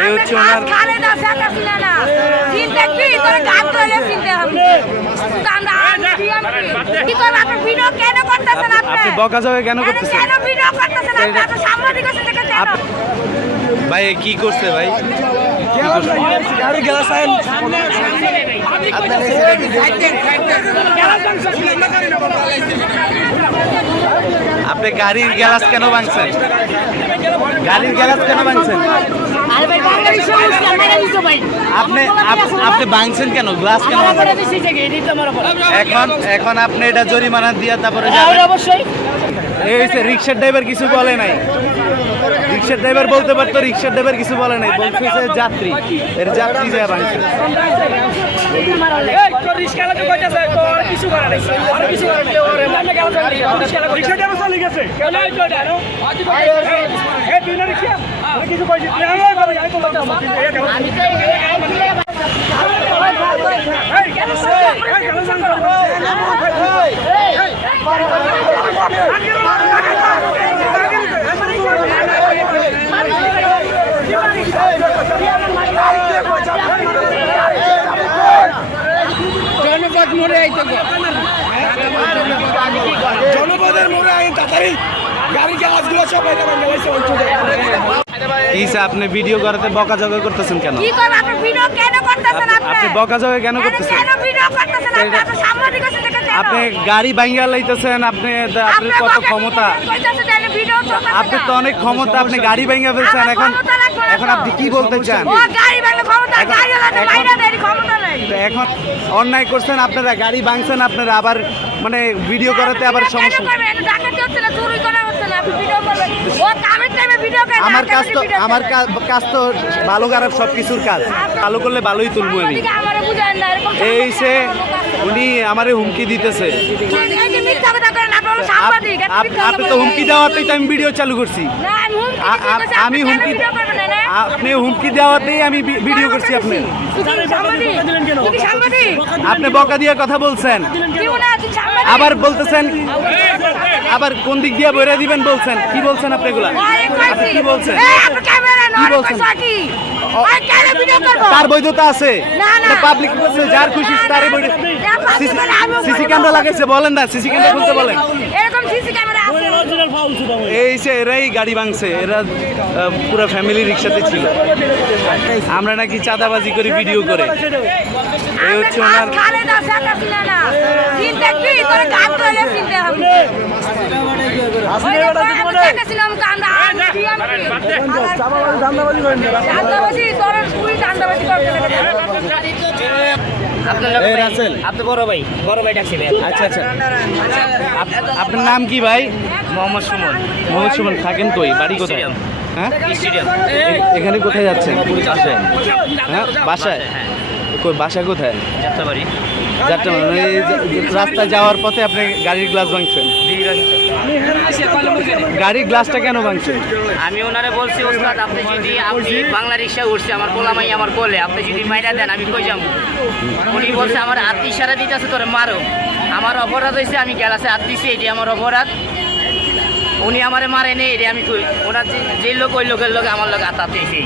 এই হচ্ছে ওনার আপনি বকাঝকা কেন করতেছেন ভাই? কি করছে ভাই? আপনি গাড়ির গ্লাস কেন ভাঙছেন? গাড়ির গ্লাস কেন ভাঙছেন? আপনি ভাঙছেন কেন? গ্লাস কেন? এখন আপনি এটা জরিমানা দিয়ে তারপরে অবশ্যই। এই রিক্সার ড্রাইভার কিছু বলে নাই, রিক্সার ড্রাইভার বলতে পারতো, রিক্সার ড্রাইভার কিছু বলে নাই, বলছে যাত্রী, এর যাত্রী যা ভাঙছে। জনপদের মোড়ে আইন তাড়াতাড়ি গাড়ি গ্লাসগুলো সব এটা ভাঙা হইছে। আপনি ভিডিও করাতে বকাঝকা করতেছেন কেন? আপনি বকাঝকা কেন করতেছেন? আপনি গাড়ি ভাঙা লাইতেছেন, আপনার কত ক্ষমতা, আপনি তো অনেক ক্ষমতা, আপনি গাড়ি ভাঙা ফেলছেন। এখন আপনি কি বলতে চান? এখন অন্যায় করছেন আপনারা, গাড়ি ভাঙছেন আপনারা, আবার মানে ভিডিও করাতে আবার সমস্যা। আমার কাজ তো ভালো খারাপ সবকিছুর কাজ, ভালো করলে ভালোই তুলবো আমি। এই সে উনি আমারে হুমকি দিতেছে। আপনি তো হুমকি দেওয়াতেই তো আমি ভিডিও চালু করছি। আমি হুমকি, আপনি হুমকি দেওয়াতেই আমি ভিডিও করছি। আপনি বকা দিয়ে কথা বলছেন, আবার বলতেছেন, আবার কোন দিক দিয়ে বইরা দিবেন বলছেন। কি বলছেন আপনি এগুলা? আপনি কি বলছেন? কি বলছেন? তার বৈধতা আছে, পাবলিক যার খুশি তার সিসি ক্যামেরা লাগাইছে, বলেন না সিসি ক্যামেরা খুলতে বলেন। এই সে এরাই গাড়ি ভাঙছে, এরা পুরো ফ্যামিলি রিক্সাতে ছিল। আমরা নাকি চাঁদাবাজি করে ভিডিও করে। এই হচ্ছে ওনার আপনি বড় ভাই ডাকছিলেন। আচ্ছা আচ্ছা, আপনার নাম কি ভাই? মোহাম্মদ সুমন। মোহাম্মদ সুমন, থাকেন কই? বাড়ি কোথায়? হ্যাঁ, এখানে কোথায় যাচ্ছেন? হ্যাঁ, বাসায়। কই বাসা কোথায়? যাত্রাবাড়ি। রাস্তায় যাওয়ার পথে আপনি গাড়ির গ্লাস ভাঙছেন। গাড়ির গ্লাসটা কেন ভাঙছেন? আমি ওনারে বলছি, ওস্তাদ আপনি বাংলা রিক্সা উঠছে, আমার পোলামাই আমার কোলে, আপনি যদি মাইরা দেন আমি কই যাবো? উনি বলছে আমার হাত ইশারা দিতেছে তোরে মারো। আমার অপরাধ হয়েছে, আমি গ্লাসে হাত দিছি, এটি আমার অপরাধ। উনি আমারে মারে নেই, এটি আমি কই। ওনার যে লোক, ওই লোকের লোক আমার লোক হাত হাতেছি।